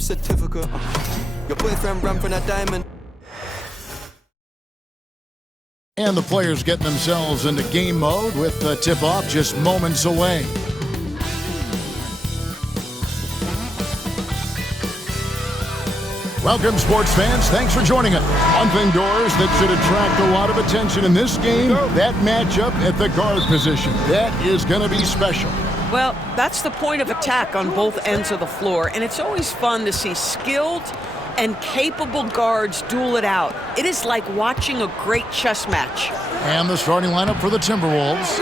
birth certificate. Your boyfriend ran from a diamond. And the players getting themselves into game mode with the tip-off just moments away. Welcome, sports fans. Thanks for joining us. One thing, Doris, that should attract a lot of attention in this game, that matchup at the guard position. That is going to be special. Well, that's the point of attack on both ends of the floor, and it's always fun to see skilled and capable guards duel it out. It is like watching a great chess match. And the starting lineup for the Timberwolves.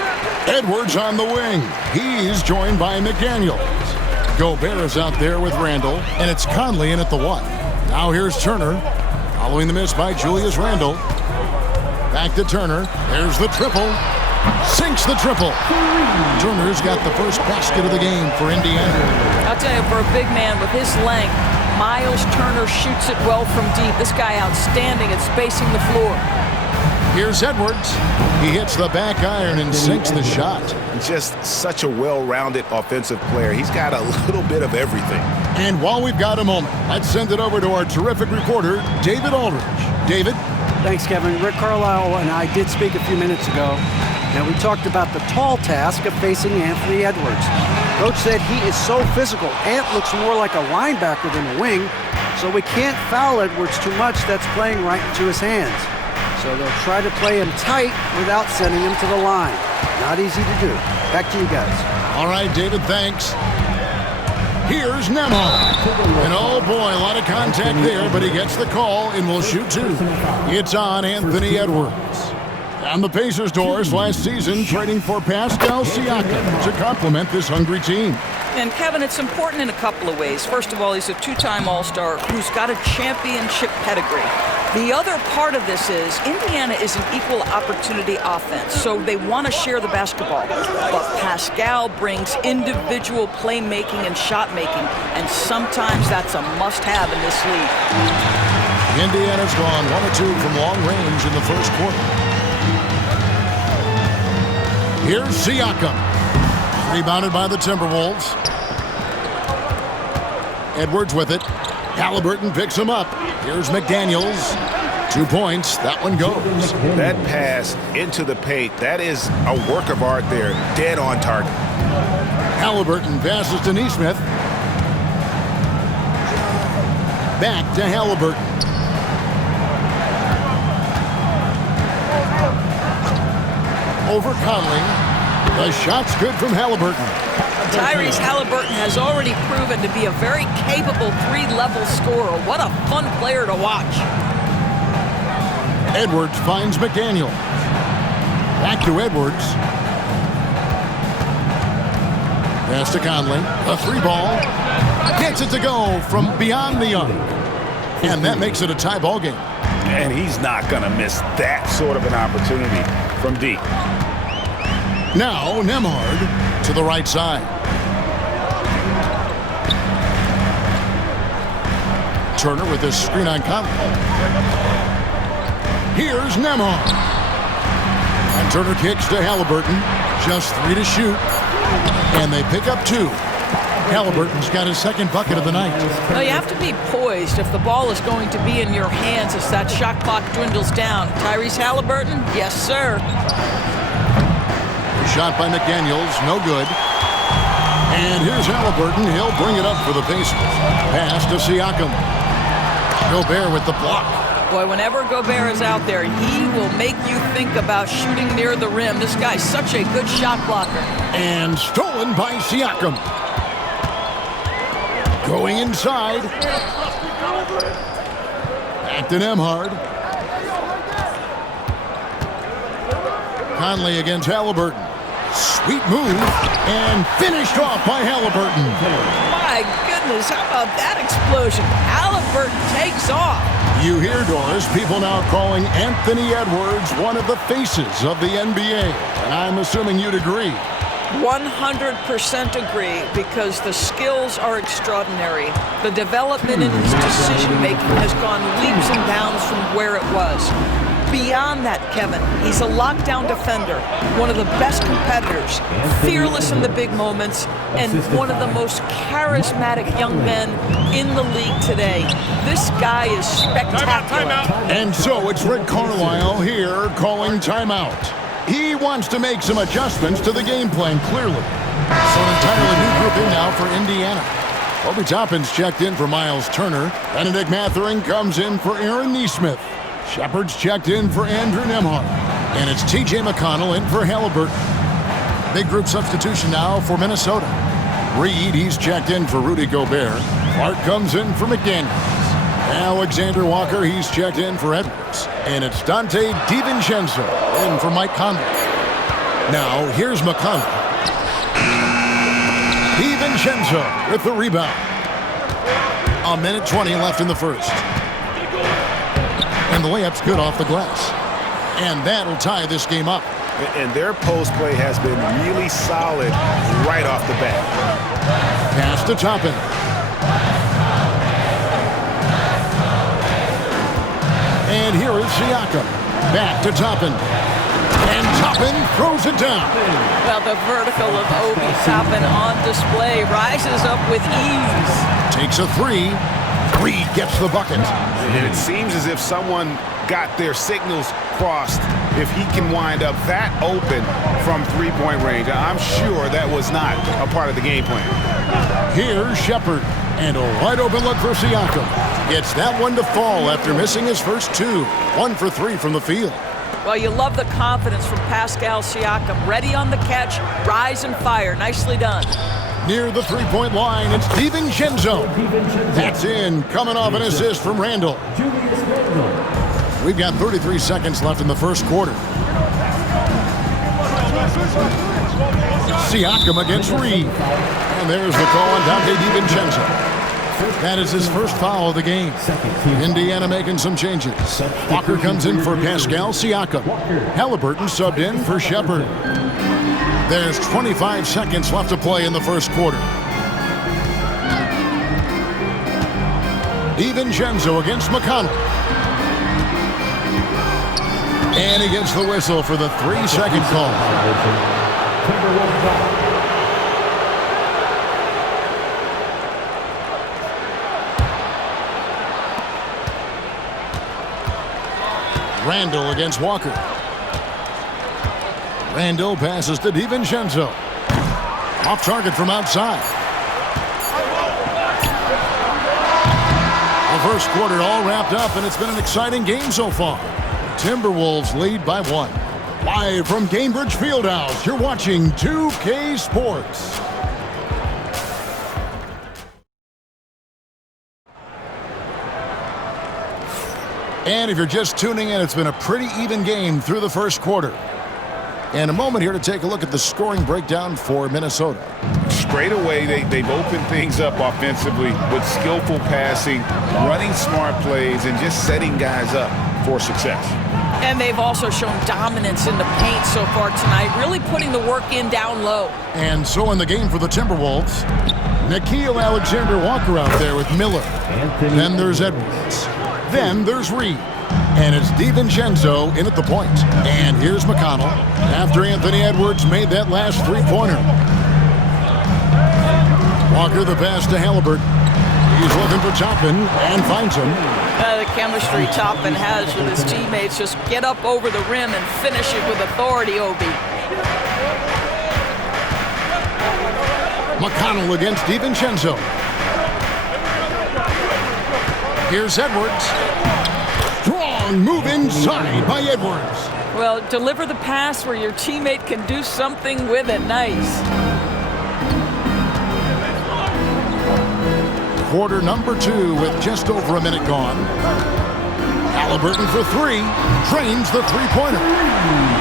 Edwards on the wing. He's joined by McDaniels. Gobert is out there with Randle, and it's Conley in at the 1. Now here's Turner, following the miss by Julius Randle. Back to Turner. There's the triple. Sinks the triple. Turner's got the first basket of the game for Indiana. I'll tell you, for a big man with his length, Miles Turner shoots it well from deep. This guy outstanding at spacing the floor. Here's Edwards. He hits the back iron and sinks the shot. Just such a well-rounded offensive player. He's got a little bit of everything. And while we've got a moment, let's send it over to our terrific reporter, David Aldridge. David? Thanks, Kevin. Rick Carlisle and I did speak a few minutes ago, and we talked about the tall task of facing Anthony Edwards. Coach said he is so physical. Ant looks more like a linebacker than a wing, so we can't foul Edwards too much. That's playing right into his hands. So they'll try to play him tight without sending him to the line. Not easy to do. Back to you guys. All right, David, thanks. Here's Nembhard. And oh boy, a lot of contact there, but he gets the call and will shoot 2. It's on Anthony Edwards. On the Pacers, Doris, last season trading for Pascal Siakam to complement this hungry team. And Kevin, it's important in a couple of ways. First of all, he's a 2-time All-Star who's got a championship pedigree. The other part of this is Indiana is an equal opportunity offense, so they want to share the basketball. But Pascal brings individual playmaking and shot making, and sometimes that's a must-have in this league. Indiana's gone 1 of 2 from long range in the first quarter. Here's Siakam. Rebounded by the Timberwolves. Edwards with it. Halliburton picks him up. Here's McDaniels. 2 points. That one goes. That pass into the paint, that is a work of art there. Dead on target. Halliburton passes to Nesmith. Back to Halliburton. Over Conley. The shot's good from Halliburton. Tyrese Halliburton has already proven to be a very capable 3-level scorer. What a fun player to watch. Edwards finds McDaniel. Back to Edwards. Pass to Conley. A 3-ball. Gets it to go from beyond the arc. And that makes it a tie ball game. And he's not going to miss that sort of an opportunity from deep. Now Nembhard to the right side. Turner with this screen on Conley. Here's Nembhard. And Turner kicks to Halliburton. Just 3 to shoot. And they pick up 2. Halliburton's got his second bucket of the night. Well, you have to be poised if the ball is going to be in your hands as that shot clock dwindles down. Tyrese Halliburton, yes, sir. Shot by McDaniels, no good. And here's Halliburton. He'll bring it up for the Pacers. Pass to Siakam. Gobert with the block. Boy, whenever Gobert is out there, he will make you think about shooting near the rim. This guy's such a good shot blocker. And stolen by Siakam. Going inside. Back to Nembhard. Conley against Halliburton. Sweet move, and finished off by Halliburton. My goodness, how about that explosion? Halliburton takes off. You hear, Doris, people now calling Anthony Edwards one of the faces of the NBA. And I'm assuming you'd agree. 100% agree, because the skills are extraordinary. The development in his decision-making has gone leaps and bounds from where it was. Beyond that, Kevin, he's a lockdown defender, one of the best competitors, fearless in the big moments, and one of the most charismatic young men in the league today. This guy is spectacular. And so it's Rick Carlisle here calling timeout. He wants to make some adjustments to the game plan, clearly. So an entirely new group in now for Indiana. Obi Toppin's checked in for Miles Turner. Benedict Mathurin comes in for Aaron Nesmith. Shepard's checked in for Andrew Nembhard. And it's T.J. McConnell in for Halliburton. Big group substitution now for Minnesota. Reed, he's checked in for Rudy Gobert. Clark comes in for McDaniels. Alexander Walker, he's checked in for Edwards. And it's Dante DiVincenzo in for Mike Conley. Now, here's McConnell. DiVincenzo with the rebound. 1:20 left in the first. And the layup's good off the glass. And that'll tie this game up. And their post play has been really solid right off the bat. Pass to Toppin. And here is Siakam. Back to Toppin. And Toppin throws it down. Well, the vertical of Obi Toppin on display rises up with ease. Takes a three. Reed gets the bucket. And it seems as if someone got their signals crossed if he can wind up that open from three-point range. I'm sure that was not a part of the game plan. Here's Shepard. And a wide open look for Siakam. Gets that one to fall after missing his first two. 1 for 3 from the field. Well, you love the confidence from Pascal Siakam. Ready on the catch, rise and fire. Nicely done. Near the three-point line, it's DiVincenzo. That's in, coming off an assist from Randall. We've got 33 seconds left in the first quarter. Siakam against Reed. And there's the call on Dante DiVincenzo. That is his first foul of the game. Indiana making some changes. Walker comes in for Pascal Siakam. Halliburton subbed in for Shepard. There's 25 seconds left to play in the first quarter. DiVincenzo against McConnell. And he gets the whistle for the 3-second call. Randall against Walker. Randall passes to DiVincenzo. Off target from outside. The first quarter all wrapped up, and it's been an exciting game so far. Timberwolves lead by 1. Live from Gainbridge Fieldhouse, you're watching 2K Sports. And if you're just tuning in, it's been a pretty even game through the first quarter. And a moment here to take a look at the scoring breakdown for Minnesota. Straight away, they've opened things up offensively with skillful passing, running smart plays, and just setting guys up for success. And they've also shown dominance in the paint so far tonight, really putting the work in down low. And so in the game for the Timberwolves, Nickeil Alexander-Walker out there with Miller. Then there's Edwards. Then there's Reed. And it's DiVincenzo in at the point. And here's McConnell after Anthony Edwards made that last three-pointer. Walker the pass to Halliburton. He's looking for Toppin and finds him. The chemistry Toppin has with his teammates. Just get up over the rim and finish it with authority, Obi. McConnell against DiVincenzo. Here's Edwards. Strong move inside by Edwards. Well, deliver the pass where your teammate can do something with it. Nice. Quarter number 2 with just over a minute gone. Halliburton for 3. Drains the three-pointer.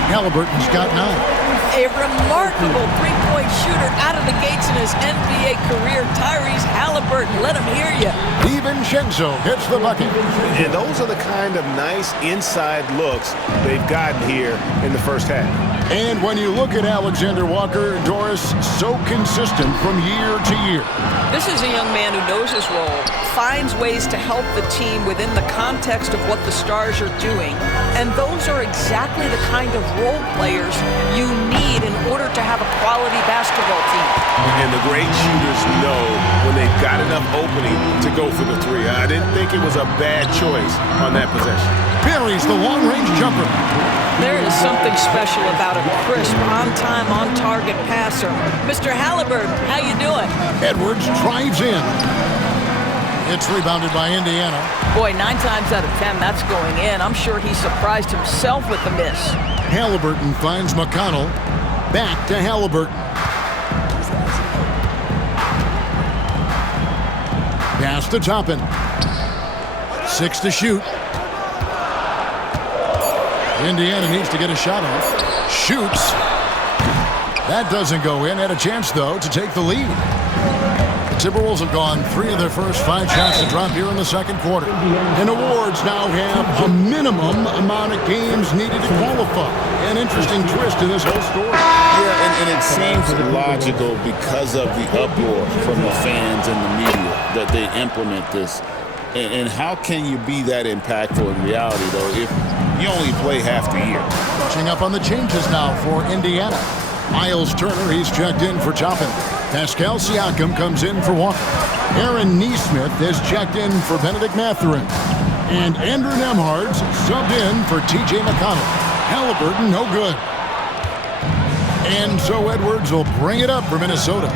Halliburton's got 9. A remarkable three-point shooter out of the gates in his NBA career. Tyrese Halliburton, let him hear you. DiVincenzo hits the bucket. And those are the kind of nice inside looks they've gotten here in the first half. And when you look at Alexander Walker, Doris, so consistent from year to year. This is a young man who knows his role, finds ways to help the team within the context of what the Stars are doing, and those are exactly the kind of role players you need in order to have a quality basketball team. And the great shooters know when they've got enough opening to go for the three. I didn't think it was a bad choice on that possession. Buries the long-range jumper. There is something special about a crisp, on-time, on-target passer. Mr. Halliburton, how you doing? Edwards drives in. It's rebounded by Indiana. Boy, 9 times out of 10, that's going in. I'm sure he surprised himself with the miss. Halliburton finds McConnell. Back to Halliburton. Pass to Toppin. 6 to shoot. Indiana needs to get a shot off. Shoots. That doesn't go in. Had a chance, though, to take the lead. The Timberwolves have gone 3 of their first 5 shots to drop here in the second quarter. And awards now have a minimum amount of games needed to qualify. An interesting twist in this whole story. Yeah, and it seems logical because of the uproar from the fans and the media that they implement this. And how can you be that impactful in reality, though, if you only play half the year? Catching up on the changes now for Indiana. Miles Turner, he's checked in for Toppin. Pascal Siakam comes in for Walker. Aaron Nesmith is checked in for Benedict Mathurin. And Andrew Nembhard's subbed in for T.J. McConnell. Halliburton, no good. And so Edwards will bring it up for Minnesota.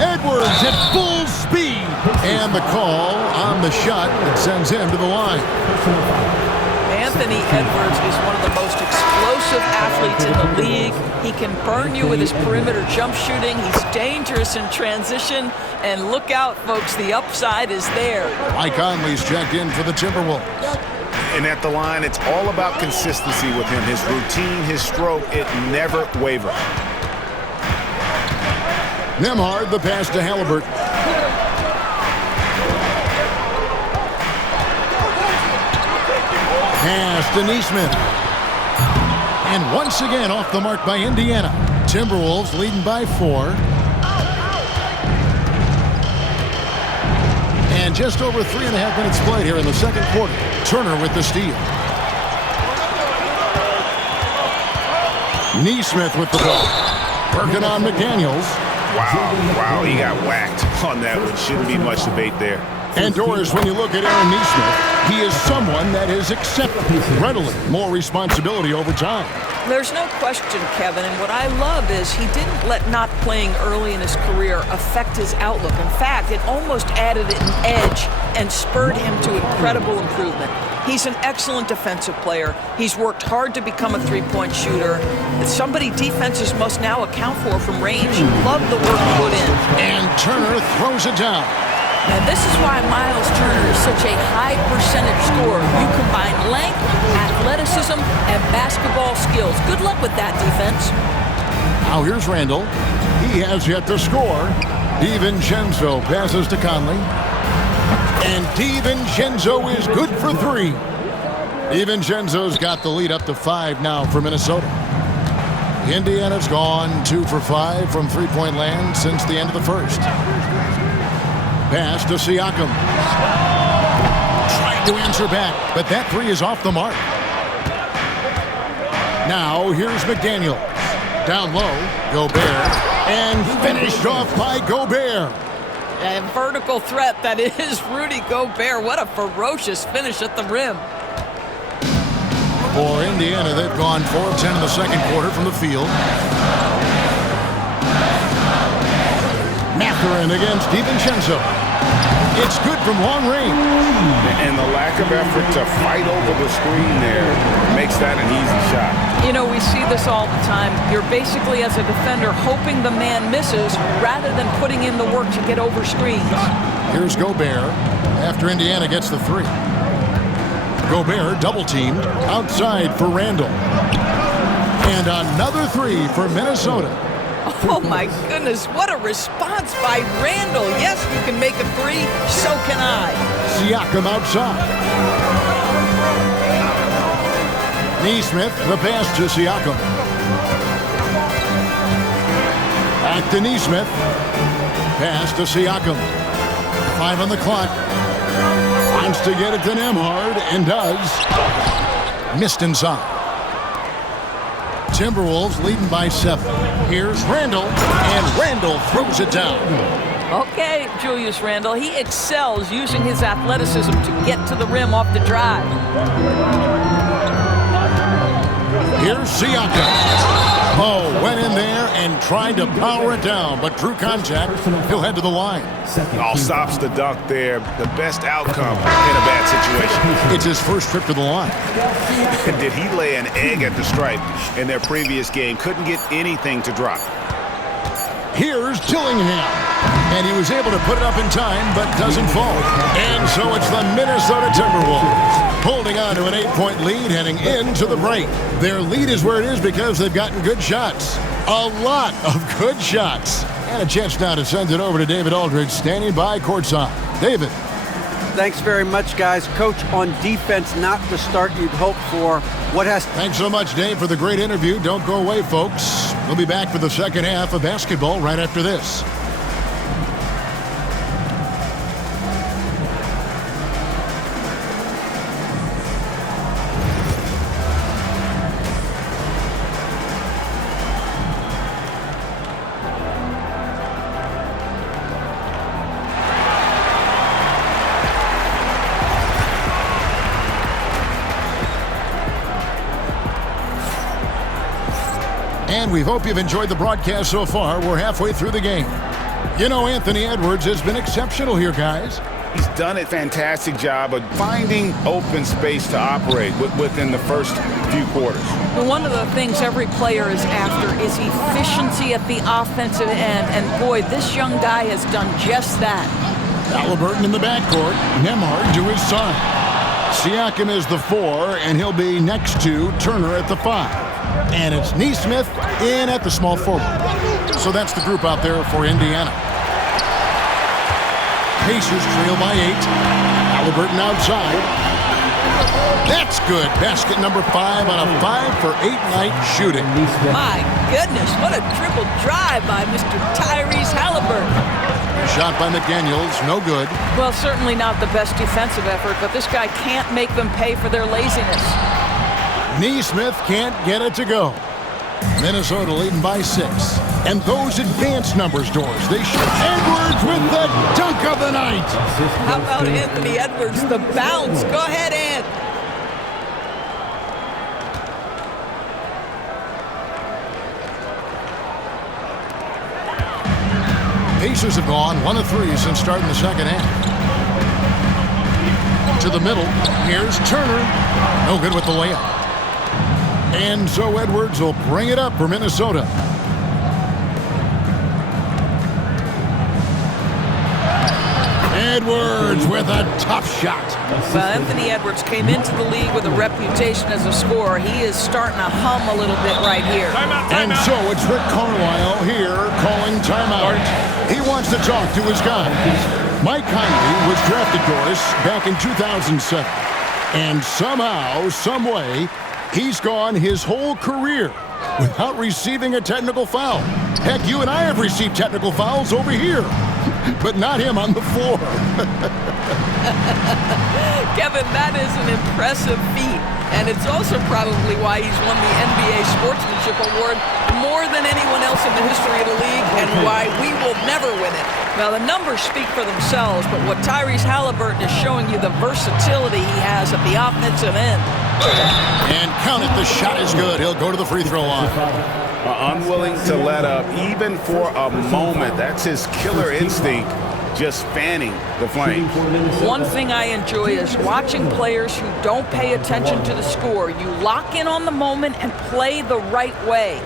Edwards at full speed. And the call on the shot that sends him to the line. Anthony Edwards is one of the most explosive athletes in the league. He can burn you with his perimeter jump shooting. He's dangerous in transition. And look out, folks, the upside is there. Mike Conley's checked in for the Timberwolves. And at the line, it's all about consistency with him. His routine, his stroke, it never wavers. Nembhard, the pass to Halliburton. Pass to Nesmith. And once again off the mark by Indiana. Timberwolves leading by 4. And just over 3.5 minutes played here in the second quarter. Turner with the steal. Nesmith with the ball. Working on McDaniels. Wow, he got whacked on that one. Shouldn't be much debate there. And Doris, when you look at Aaron Nesmith, he is someone that has accepted readily more responsibility over time. There's no question, Kevin, and what I love is he didn't let not playing early in his career affect his outlook. In fact, it almost added an edge and spurred him to incredible improvement. He's an excellent defensive player. He's worked hard to become a three-point shooter. It's somebody defenses must now account for from range. Love the work put in. And Turner throws it down. And this is why Miles Turner is such a high percentage scorer. You combine length, athleticism, and basketball skills. Good luck with that defense. Now here's Randall. He has yet to score. DiVincenzo passes to Conley. And DiVincenzo is good for 3. DiVincenzo's got the lead up to 5 now for Minnesota. Indiana's gone 2 for 5 from three-point land since the end of the first. Pass to Siakam. Trying to answer back, but that 3 is off the mark. Now here's McDaniels. Down low, Gobert. And finished off by Gobert. A vertical threat, that is Rudy Gobert. What a ferocious finish at the rim. For Indiana, they've gone 4 of 10 in the second quarter from the field. Mathurin against DiVincenzo. It's good from long range. And the lack of effort to fight over the screen there makes that an easy shot. You know, we see this all the time. You're basically, as a defender, hoping the man misses rather than putting in the work to get over screens. Here's Gobert after Indiana gets the 3. Gobert double-teamed outside for Randall. And another 3 for Minnesota. Oh, my goodness. What a response by Randall. Yes, you can make a 3. So can I. Siakam outside. Neesmith, the pass to Siakam. Back to Neesmith. Pass to Siakam. 5 on the clock. Wants to get it to Nembhard, and does. Missed inside. Timberwolves leading by 7. Here's Randle, and Randle throws it down. Okay, Julius Randle, he excels using his athleticism to get to the rim off the drive. Here's Siakam. Oh, went in there and tried to power it down, but drew contact. He'll head to the line. Oh, stops the dunk there. The best outcome in a bad situation. It's his first trip to the line. Did he lay an egg at the stripe in their previous game? Couldn't get anything to drop. Here's Dillingham. And he was able to put it up in time, but doesn't fall. And so it's the Minnesota Timberwolves holding on to an 8-point lead heading into the break. Their lead is where it is because they've gotten good shots. A lot of good shots. And a chance now to send it over to David Aldridge, standing by courtside. David. Thanks very much, guys. Coach, on defense, not the start you'd hope for. Thanks so much, Dave, for the great interview. Don't go away, folks. We'll be back for the second half of basketball right after this. And we hope you've enjoyed the broadcast so far. We're halfway through the game. You know, Anthony Edwards has been exceptional here, guys. He's done a fantastic job of finding open space to operate within the first few quarters. One of the things every player is after is efficiency at the offensive end. And boy, this young guy has done just that. Halliburton in the backcourt. Nembhard to his side. Siakam is the 4, and he'll be next to Turner at the 5. And it's Neesmith in at the small forward. So that's the group out there for Indiana. Pacers trail by 8. Halliburton outside. That's good. Basket number 5 on a 5-for-8 night shooting. My goodness, what a triple drive by Mr. Tyrese Halliburton. Shot by McDaniels, no good. Well, certainly not the best defensive effort, but this guy can't make them pay for their laziness. Neesmith can't get it to go. Minnesota leading by 6. And those advanced numbers doors, they shoot. Edwards with the dunk of the night. How about Anthony Edwards, the bounce? Go ahead, Ant. Pacers have gone 1 of 3 since starting the second half. To the middle. Here's Turner. No good with the layup. And so Edwards will bring it up for Minnesota. Edwards with a tough shot. Well, Anthony Edwards came into the league with a reputation as a scorer. He is starting to hum a little bit right here. And so it's Rick Carlisle here calling timeout. He wants to talk to his guys. Mike Conley was drafted, Doris, back in 2007. And somehow, some way, he's gone his whole career without receiving a technical foul. Heck, you and I have received technical fouls over here, but not him on the floor. Kevin, that is an impressive feat, and it's also probably why he's won the NBA Sportsmanship Award more than anyone else in the history of the league, and why we will never win it. Now, the numbers speak for themselves, but what Tyrese Halliburton is showing you, the versatility he has at the offensive end. And count it, the shot is good. He'll go to the free throw line. Unwilling to let up, even for a moment. That's his killer instinct, just fanning the flames. One thing I enjoy is watching players who don't pay attention to the score. You lock in on the moment and play the right way.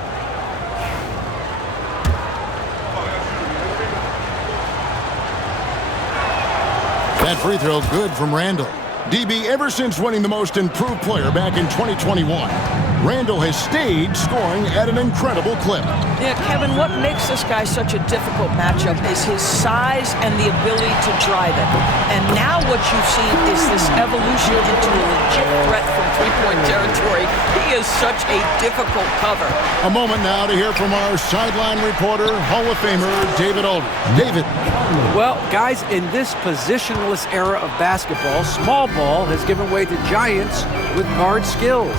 That free throw good from Randle. DB, ever since winning the Most Improved Player back in 2021, Randle has stayed scoring at an incredible clip. Yeah, Kevin, what makes this guy such a difficult matchup is his size and the ability to drive it. And now what you've seen is this evolution into a legit threat from three-point territory. He is such a difficult cover. A moment now to hear from our sideline reporter, Hall of Famer David Aldridge. David. Well, guys, in this positionless era of basketball, small ball has given way to giants with guard skills.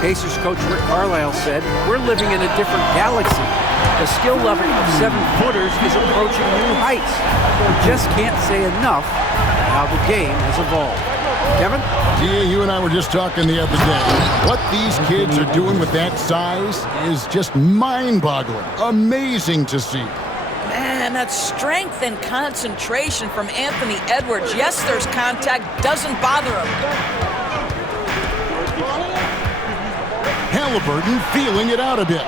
Pacers coach Rick Carlisle said, "We're living in a different galaxy. The skill level of 7-footers is approaching new heights. We just can't say enough how the game has evolved." Kevin? Yeah, you and I were just talking the other day. What these kids are doing with that size is just mind-boggling. Amazing to see. Man, that strength and concentration from Anthony Edwards. Yes, there's contact, doesn't bother him. Halliburton feeling it out a bit.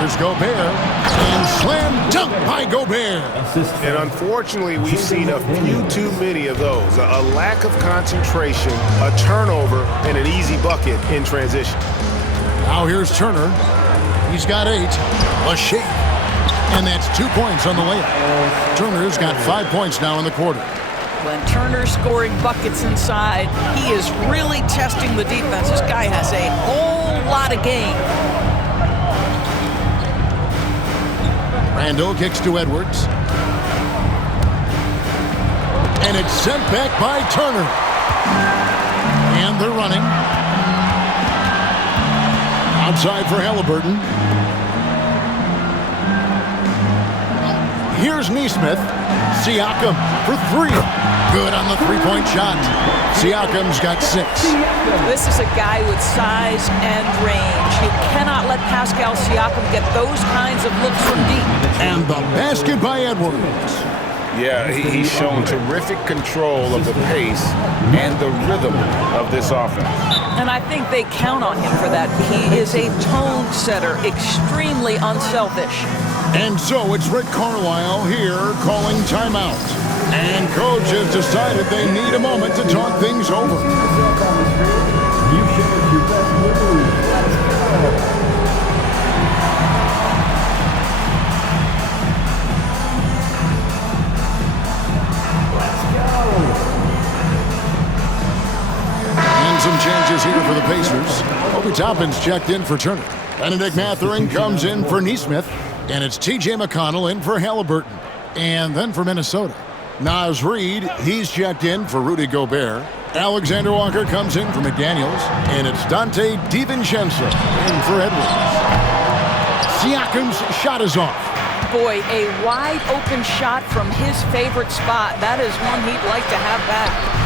Here's Gobert, and slam dunk by Gobert. And unfortunately, we've seen a few too many of those. A lack of concentration, a turnover, and an easy bucket in transition. Now here's Turner. He's got 8. A shake. And that's 2 points on the layup. Turner's got 5 points now in the quarter. When Turner's scoring buckets inside, he is really testing the defense. This guy has a whole lot of game. Randall kicks to Edwards. And it's sent back by Turner. And they're running. Outside for Halliburton. Here's Nesmith. Siakam for 3. Good on the three-point shot. Siakam's got 6. This is a guy with size and range. You cannot let Pascal Siakam get those kinds of looks from deep. And the basket by Edwards. Yeah, he's shown terrific control of the pace and the rhythm of this offense. And I think they count on him for that. He is a tone setter, extremely unselfish. And so it's Rick Carlisle here calling timeout. And coach has decided they need a moment to talk things over. And some changes here for the Pacers. Obi Toppin's checked in for Turner. Benedict Mathurin comes in for Nesmith. And it's T.J. McConnell in for Halliburton. And then for Minnesota, Naz Reid, he's checked in for Rudy Gobert. Alexander Walker comes in for McDaniels. And it's Dante DiVincenzo in for Edwards. Siakam's shot is off. Boy, a wide open shot from his favorite spot. That is one he'd like to have back.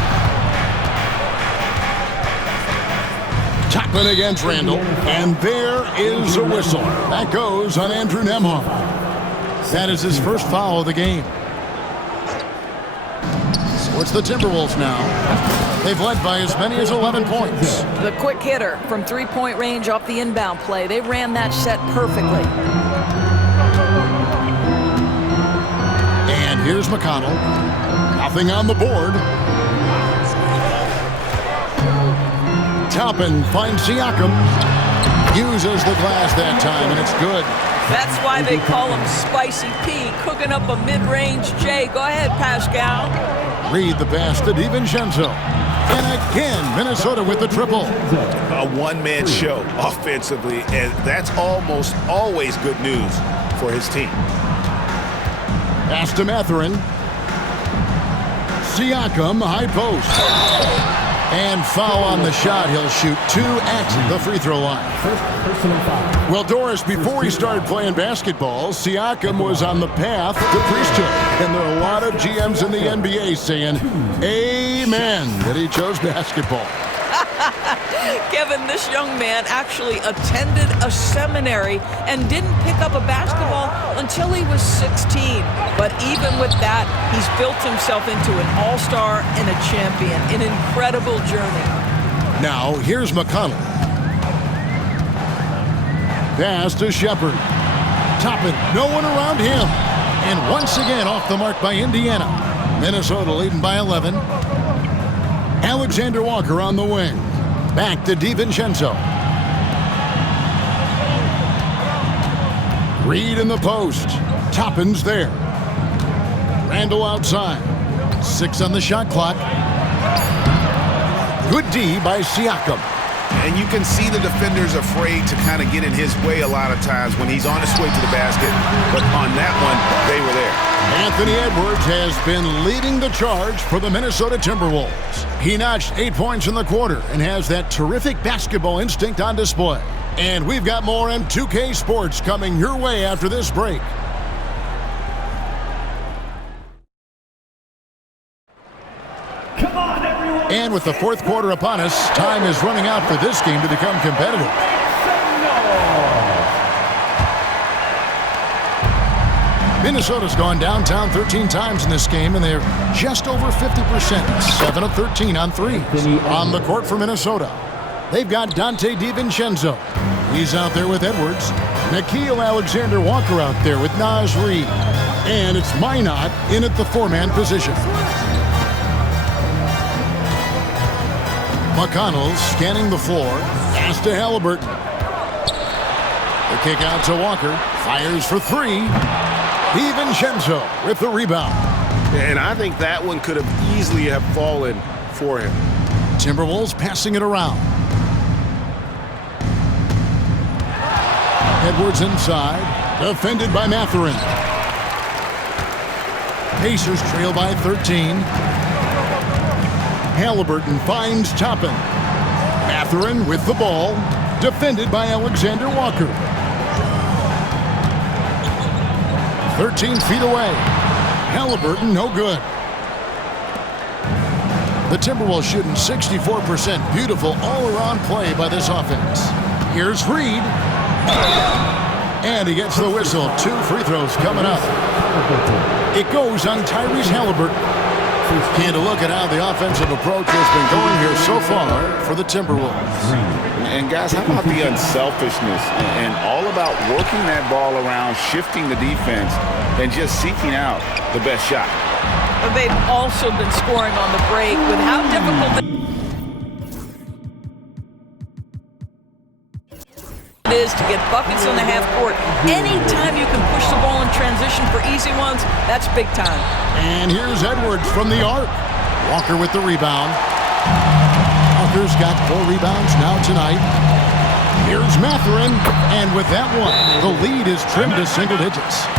Toppin against Randall, and there is a whistle. That goes on Andrew Nembhard. That is his first foul of the game. So it's the Timberwolves now. They've led by as many as 11 points. The quick hitter from three-point range off the inbound play. They ran that set perfectly. And here's McConnell. Nothing on the board. Toppin finds Siakam. Uses the glass that time, and it's good. That's why they call him Spicy P, cooking up a mid-range J. Go ahead, Pascal. Reid the pass to DiVincenzo. And again, Minnesota with the triple. A one-man show offensively, and that's almost always good news for his team. Pass to Mathurin. Siakam, high post. And foul on the shot. He'll shoot 2 at the free throw line. Well, Doris, before he started playing basketball, Siakam was on the path to priesthood. And there are a lot of GMs in the NBA saying, amen, that he chose basketball. Kevin, this young man actually attended a seminary and didn't pick up a basketball until he was 16. But even with that, he's built himself into an all-star and a champion. An incredible journey. Now, here's McConnell. Pass to Shepard. Toppin, no one around him. And once again off the mark by Indiana. Minnesota leading by 11. Alexander Walker on the wing. Back to DiVincenzo. Reed in the post. Toppin's there. Randall outside. 6 on the shot clock. Good D by Siakam. And you can see the defenders afraid to kind of get in his way a lot of times when he's on his way to the basket. But on that one, they were there. Anthony Edwards has been leading the charge for the Minnesota Timberwolves. He notched 8 points in the quarter and has that terrific basketball instinct on display. And we've got more M2K Sports coming your way after this break. And with the fourth quarter upon us, time is running out for this game to become competitive. Minnesota's gone downtown 13 times in this game, and they're just over 50%, 7 of 13 on threes. On the court for Minnesota, they've got Dante DiVincenzo. He's out there with Edwards. Nickeil Alexander-Walker out there with Naz Reid. And it's Minot in at the 4-man position. McConnell scanning the floor. Pass to Halliburton. The kick out to Walker. Fires for 3. DiVincenzo with the rebound. And I think that one could have easily have fallen for him. Timberwolves passing it around. Edwards inside. Defended by Mathurin. Pacers trail by 13. Halliburton finds Toppin. Mathurin with the ball. Defended by Alexander Walker. 13 feet away. Halliburton no good. The Timberwolves shooting 64%. Beautiful all-around play by this offense. Here's Reed. And he gets the whistle. 2 free throws coming up. It goes on Tyrese Halliburton. And to look at how the offensive approach has been going here so far for the Timberwolves. And guys, how about the unselfishness and all about working that ball around, shifting the defense, and just seeking out the best shot. But they've also been scoring on the break with how difficult it is to get buckets on the half court. Anytime you can push the ball in transition for easy ones, that's big time. And here's Edwards from the arc. Walker with the rebound. Walker's got 4 rebounds now tonight. Here's Mathurin, and with that one, the lead is trimmed to single digits.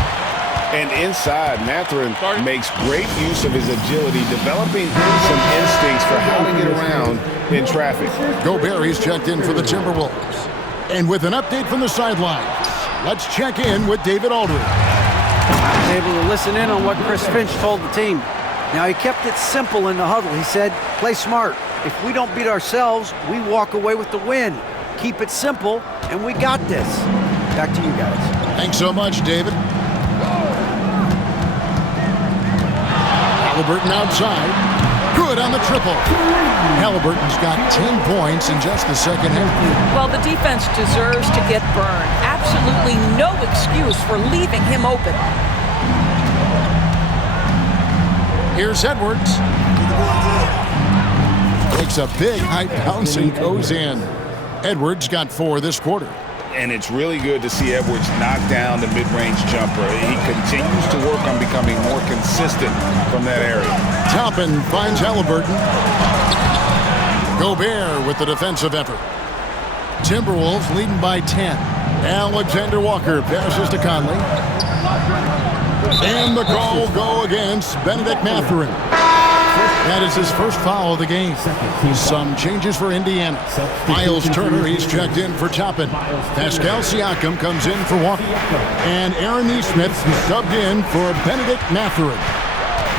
And inside, Mathurin makes great use of his agility, developing some instincts for how to get around in traffic. Gobert is checked in for the Timberwolves. And with an update from the sidelines, let's check in with David Aldridge. I was able to listen in on what Chris Finch told the team. Now, he kept it simple in the huddle. He said, play smart. If we don't beat ourselves, we walk away with the win. Keep it simple, and we got this. Back to you guys. Thanks so much, David. Halliburton outside. Good on the triple. Halliburton's got 10 points in just the second half. Well, the defense deserves to get burned. Absolutely no excuse for leaving him open. Here's Edwards. Takes a big high bounce and goes in. Edwards got 4 this quarter. And it's really good to see Edwards knock down the mid-range jumper. He continues to work on becoming more consistent from that area. Toppin finds Halliburton. Gobert with the defensive effort. Timberwolves leading by 10. Alexander Walker passes to Conley. And the call will go against Benedict Mathurin. That is his first foul of the game. Some changes for Indiana. Miles Turner, he's checked in for Toppin. Pascal Siakam comes in for Walker. And Aaron Nesmith subbed in for Benedict Mathurin.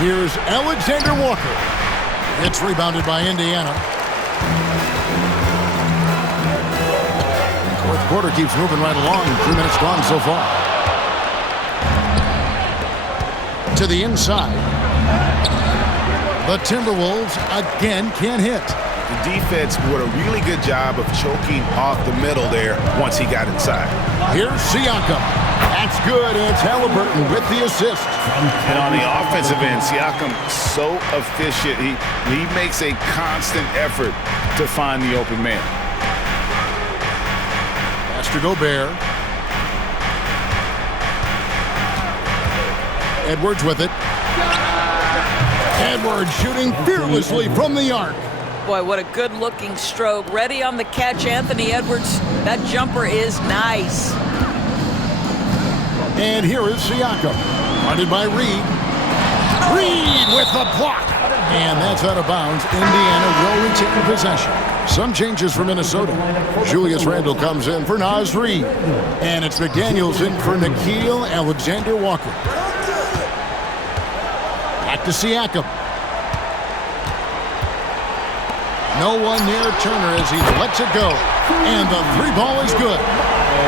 Here's Alexander Walker. It's rebounded by Indiana. Fourth quarter keeps moving right along. 3 minutes gone so far. To the inside. The Timberwolves again can't hit. The defense did a really good job of choking off the middle there once he got inside. Here's Siakam. That's good, and it's Halliburton with the assist. And on the offensive end, Siakam so efficient. He makes a constant effort to find the open man. Pass to Gobert. Edwards with it. Edwards shooting fearlessly from the arc. Boy, what a good-looking stroke. Ready on the catch, Anthony Edwards. That jumper is nice. And here is Siakam. Guarded by Reed. Reed with the block. And that's out of bounds. Indiana will retain possession. Some changes for Minnesota. Julius Randle comes in for Naz Reid. And it's McDaniels in for Nickeil Alexander-Walker. Back to Siakam. No one near Turner as he lets it go. And the three ball is good.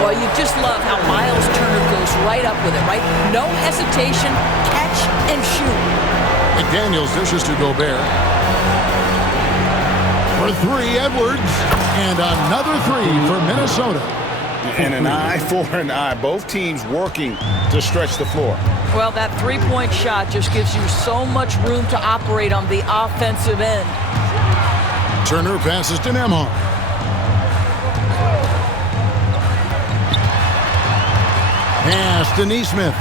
Well, you just love how Miles Turner goes right up with it, right? No hesitation, catch and shoot. McDaniels dishes to Gobert. For three, Edwards. And another three for Minnesota. And an eye for an eye. Both teams working to stretch the floor. Well, that three-point shot just gives you so much room to operate on the offensive end. Turner passes to Nembhard. Pass to Nesmith.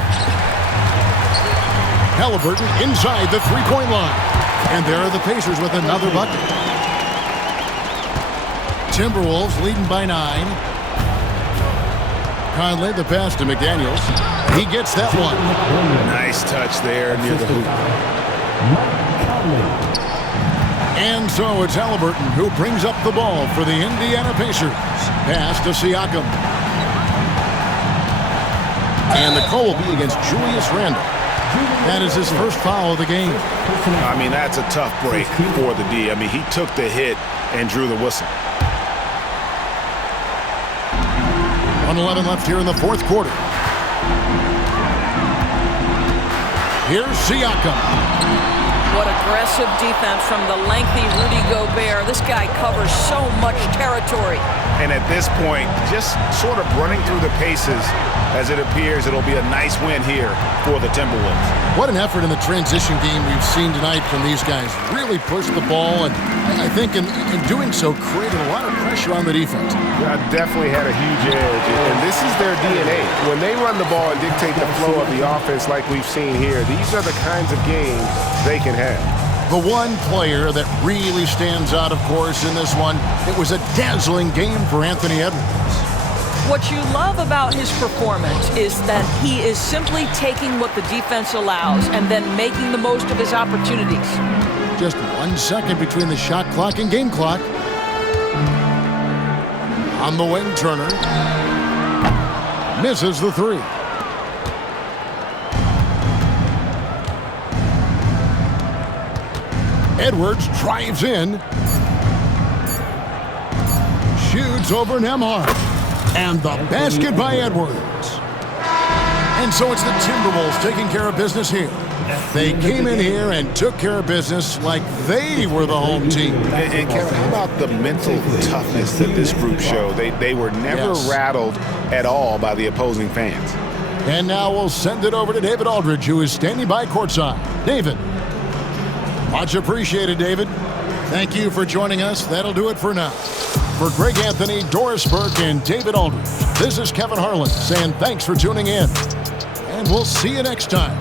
Halliburton inside the three-point line. And there are the Pacers with another bucket. Timberwolves leading by 9. Conley, the pass to McDaniels. He gets that one. Nice touch there near the hoop. And so it's Halliburton who brings up the ball for the Indiana Pacers. Pass to Siakam. And the call will be against Julius Randle. That is his first foul of the game. I mean, that's a tough break for the D. I mean, he took the hit and drew the whistle. 1:11 left here in the fourth quarter. Here's Siakam. What aggressive defense from the lengthy Rudy Gobert. This guy covers so much territory. And at this point, just sort of running through the paces as it appears it'll be a nice win here for the Timberwolves. What an effort in the transition game we've seen tonight from these guys. Really pushed the ball, and I think in doing so created a lot of pressure on the defense. Definitely had a huge edge, and this is their DNA. When they run the ball and dictate the flow of the offense like we've seen here, these are the kinds of games they can have. The one player that really stands out, of course, in this one, it was a dazzling game for Anthony Edwards. What you love about his performance is that he is simply taking what the defense allows and then making the most of his opportunities. Just 1 second between the shot clock and game clock. On the wing, Turner misses the three. Edwards drives in. Shoots over Nembhard. And the basket by Edwards. And so it's the Timberwolves taking care of business here. They came in here and took care of business like they were the home team. And Kevin, how about the mental toughness that this group showed? They were never rattled at all by the opposing fans. And now we'll send it over to David Aldridge, who is standing by courtside. David. Much appreciated, David. Thank you for joining us. That'll do it for now. For Greg Anthony, Doris Burke, and David Aldridge, this is Kevin Harlan saying thanks for tuning in. And we'll see you next time.